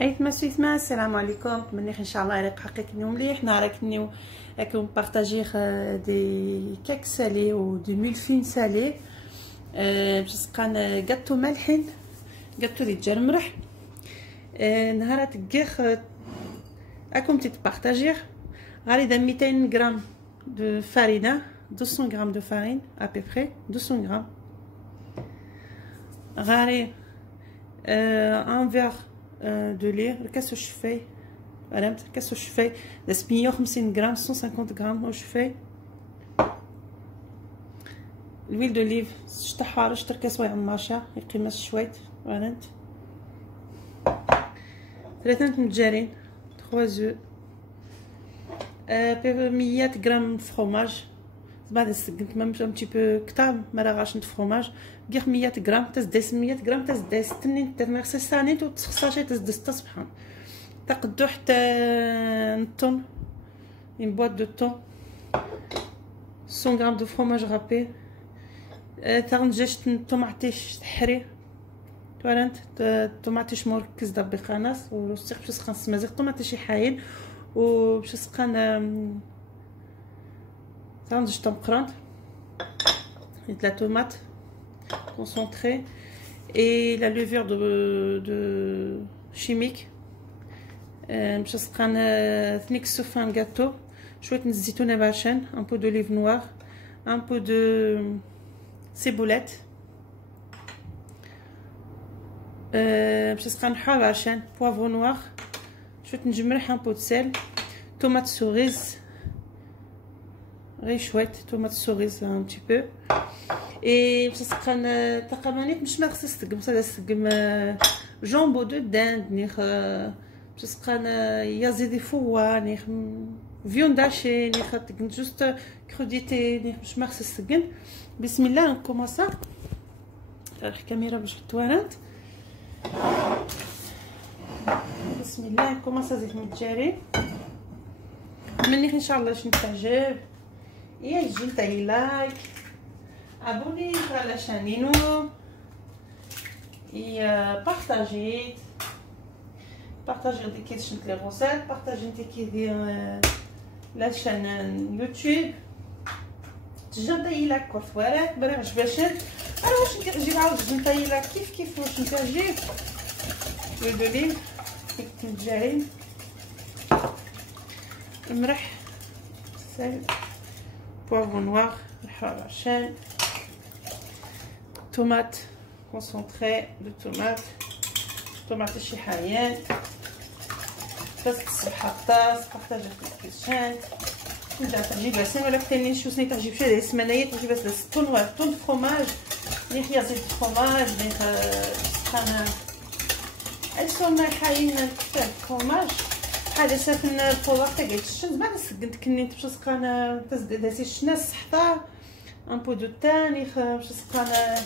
ايتما سويتما السلام عليكم. نتمنى ان شاء الله يريق حقيقي مليح. نراكنيو راكم بارطاجيغ دي كيك سالي و دي ميلفين سالي باش تسقان غاتو مالحين غاتو دي جرمرح نهارات كيخ راكم تبارطاجيغ غالي 200 غرام دو فارينه 200 غرام دو فارين ابيبري 200 غرام غالي ان فيغ دو لي كاس الشفاي علامة كاس الشفاي داس 150 غرام 150 غرام وشفاي الويل دوليف شتا حارش تركاس ويا عماشة يقيمس شويت علامة 3 متجارين 3 زو 100 غرام فروماج بعد سقنت مام un petit peu كتاب مراغاش نت فروماج غير 100 غرام تزدس 100 غرام تزدس تنين تمرسي ساني تو تخصاشي تزدس تصبحان تقدو حتى نطون une boîte de thon 100 غرام دو فروماج رابي تغنجاش طوماطيش تحري توالنت طوماطيش مركز دبي ناس وروسيق باش سخن سمازيق طوماطيش حاين وباش سخن تغنجاش طمقرانت de la tomate concentrée et la levure de chimique باش نسقان ثنيك السفان gâteau شويه من الزيتونه باشان un peu d'olive noire un peu de ciboulette باش نسقان حار باشان poivre noir شويه نجمرح un peu de sel tomate cerise غير شويه tomate cerise un petit peu et باش نسقان تقريبا مش ما خصش تقم صدى تقم جامبو دو داند نيخ باش نسقان يازيدي فوا نيخ فيون داشي نيخ تقم جوست كروديتي نيخ مش ما خصش تقم. بسم الله نكومونسا تاع الكاميرا باش توانت. بسم الله نكومونسا زيت متجاري مني ان شاء الله شنو تعجب يا يجي نتاعي لايك abonnez à la chaîne et partagez les recettes, partagez la chaîne YouTube. تجي لك كفوارات برا عجباشات انا واش نجي نعاود نطيب لك كيف واش نتاجي ودولين التجارين ملح سال بوافر نوار الحار عشان tomate concentrée de tomate شي حايان بس الصباح طاس بارطاجي في الكيشان نرجع تجيب لسان ولا ثاني شو سني تجيب شي دايس سمانيات تجيب بس طون فروماج اللي هي زيت فروماج اللي سخانه السوما حاين تاع الفروماج هذا سافن الفوار تاع الشمس بعد سقنت كنيت باش سخانه تزيد داسي الشناس حطا un peu de thym باش سخانه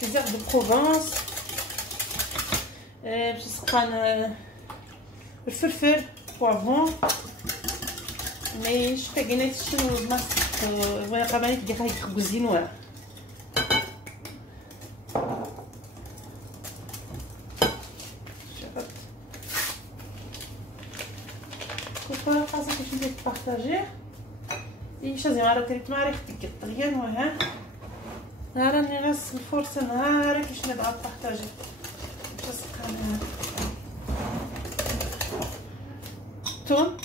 كزير دو بروفونس باش سخانه الفلفل بوافون مايش تاقينات شنو ماسك ولا قبالي تلقى هاي كوزينوار شفت كفاره خاصك باش ندير بارطاجيه ايش لازم عرفت ريت معرفت الطليان وها راني غاس الفرصه نهار كيش نبغى بارطاجي باش سخان تون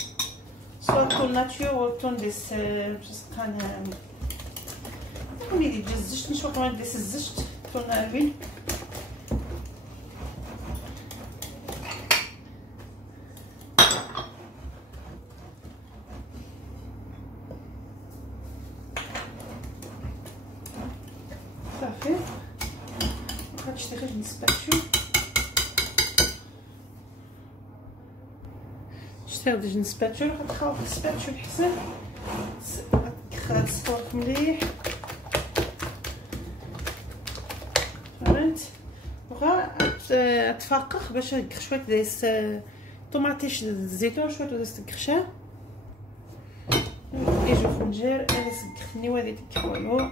سوا تون ناتور و تون ديس باش سخان ملي دير الزجت نشوف كمان ديس الزجت تون الوين صافي غنشتي غير نسباتشول شتي غادي نسباتشول غتخاوف السباتشول حسن غتدخل الصوت مليح فهمت وغا تفقخ باش ندير شويه دايس طوماطيش الزيتون شويه دايس الكرشان يجو فنجير انا سكرتني وهذه ديك والو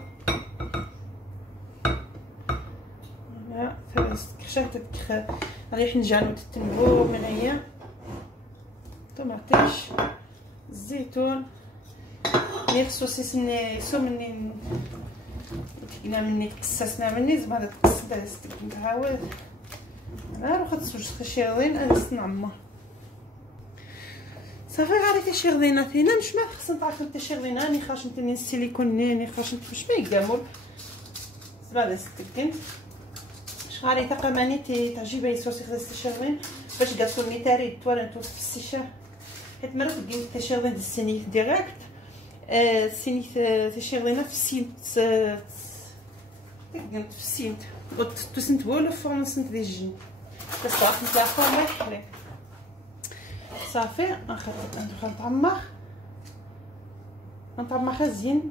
كرشه غادي حنجان وتتنبو من هي طماطيش الزيتون لي خصوصيس مني سو مني كنا مني تكسسنا مني زعما هذا تكسس هذا نتعاود انا واخا تسوج شيرين انا نعمر صافي غادي تشيرينات هنا مش ما خصنا تعرفوا التشيرين راني خاش نتني السيليكون ني خاش مش ما يقامول زعما هذا ستكنت غادي تقاماني تعجبني الصوص خص التشيرين باش كاطوني تاري توالنتو في السيشه حيت مرات كاين التشيرين د السنيت ديريكت السنيت تشيرينا في السينت كنت في السينت وتسنت بولو فورم سنت دي الجين تصافي نتاع فورم يحلي صافي ندخل نطمخ زين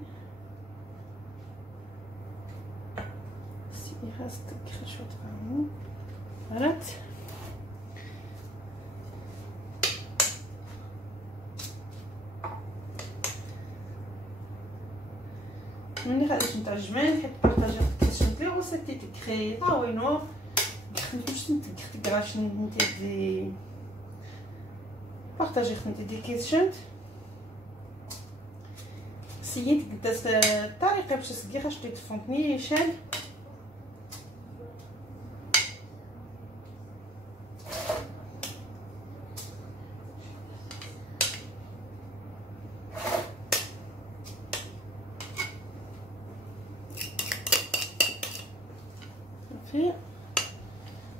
سيدي خاصك شويه طعم مرات مني غادي نتعجبني حيت بارطاجي كيشنت لي غوسيتي تكري طاوينو خدمتش نتكراش ندير بارطاجي خدمتي دي كيشنت سيت قداس الطريقه باش تسقي خاص تفونتني شال صافي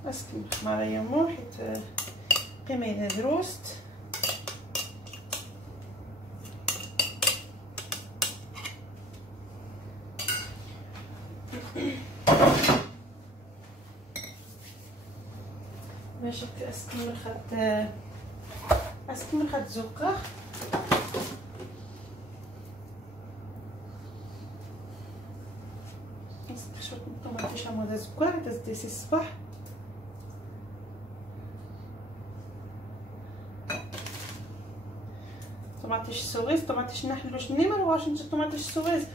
اسكي مخمره يومو حيت قيمه هنا دروست ماشي اسكمل خد زقه شويه الطماطيش هما زكار تزديسي الصباح طماطيش سوغيز طماطيش نحلوش ني ما نبغاش نجي طماطيش سوغيز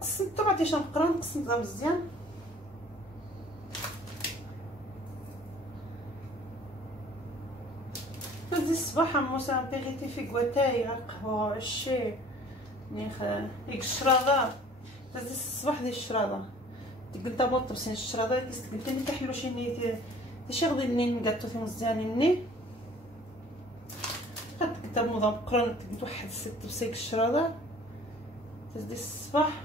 قسمت الطماطيش نقرا نقسمتها مزيان تزي الصباح موسى بيغيتي في كواتاي قهوه الشاي ديك الشراضه تزي الصباح ديال الشراضه قلت بوط بسين الشراضه قلت لي كحلوشي ني تشغلي النين قطوتي مزيان ني قلت موضه بقرا قلت واحد الست بسيك الشراضه تزي الصباح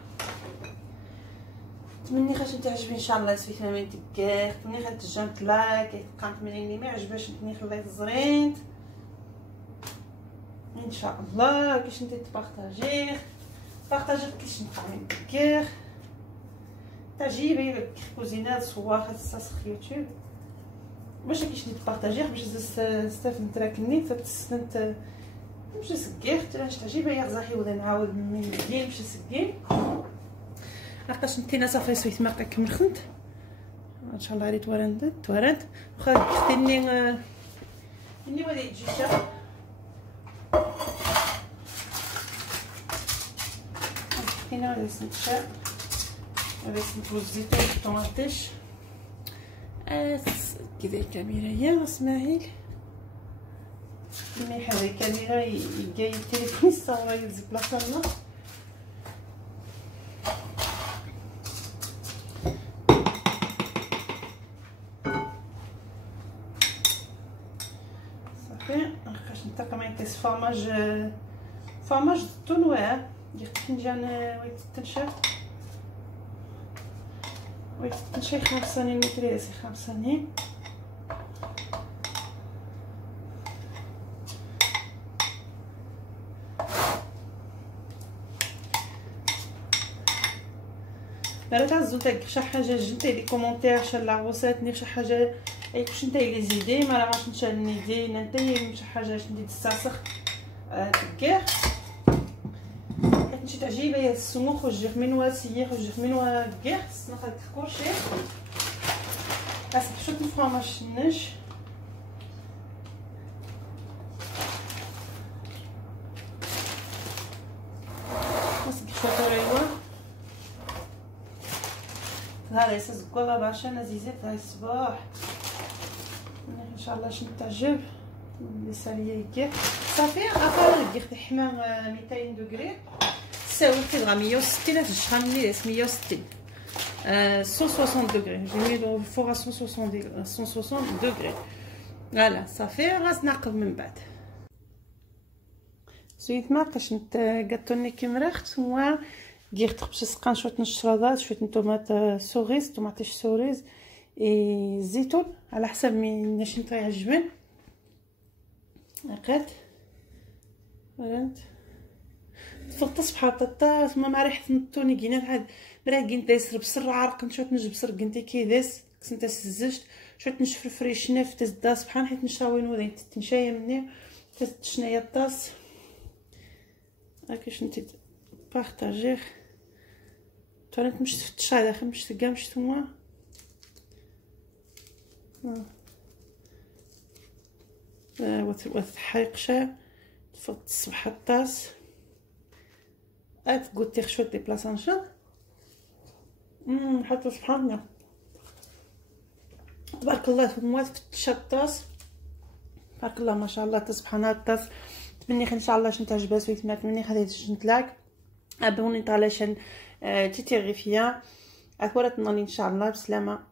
تمني خاش تعجبني ان شاء الله سويت ما تكاخ تمني خاش تجمت لايك قامت مني ما عجباش تمني خليت زرينت ان شاء الله كيش انت تبارطاجيه كيش نطعم الكير تعجبي كوزينات صواخ الصاص يوتيوب باش كيش تبارطاجيه باش نستافد نتراكني فتستنت باش سكير تعجبي يا زاخي ولا نعاود من جديد باش سكين لقاش نتينا صافي سويت ما كمل خنت ان شاء الله غادي توارد واخا اختي اني وليت الدجاجه هنا غادي نسنتشا غادي نسنتو الزيتون والطماطيش كذا الكاميرا هي اسماعيل ملي يحل الكاميرا يلقى التليفون يصور يلزق بلاصه الله خاش نتا كمان كيس فاماج التنوع ديال فنجان ويت التنشا 5 ثواني متريسي 5 ثواني مالا تعزو تاك شي حاجه جنتي لي كومونتير شال لا غوسات ني شي حاجه اي كلشي نتايا لي زيدي ما راهش نشال نيدي نتايا شي حاجه باش ندير الساسخ تكير حيت نشي تعجبها يا السموخ والجيخ من واسيخ والجيخ من وكير سنخ كلشي اسك شوف الفرماج نش اسك شوف ريوه هذا يسز كوغا باشا نزيزت هاي الصباح شاء الله شنو تعجب لي ساليه كيف صافي. ابار دير الحمام 200 دوغري تساوي كيلغرام 160 شحال من 160 160 دوغري. جي مي الفوغ 160 دوغري فوالا صافي. غنقلب من بعد زيت ما قاش نتقطوني كيما رخت و درت باش سقان شويه الشرادات شويه طوماط سوريز طوماطيش سوريز الزيتون على حسب من شنو تعجبن لقيت فهمت تفطس بحال الطاط ما ريحه الطوني كينا عاد راكين دايس بصر عرق شويه نجبصر كنتي كيداس كنت سزجت شويه نشفر فريشنا في تزداس بحال حيت نشاوي ودين تنشايه مني تشنايا الطاس هاكا شنتي بارطاجير ترى مش تفتش على داخل مش تلقى مش ثما وتحرقشا تفوت الصبح الطاس قلت شويه دي بلاصانشا حتى سبحان الله تبارك الله ثم تفتش الطاس تبارك الله ما شاء الله سبحان الله الطاس. تمني ان شاء الله شنو تعجبها سويت ما تمني خليت شنتلاك ابوني على شان تيتيغي فيا اكورات نوني ان شاء الله بسلامه.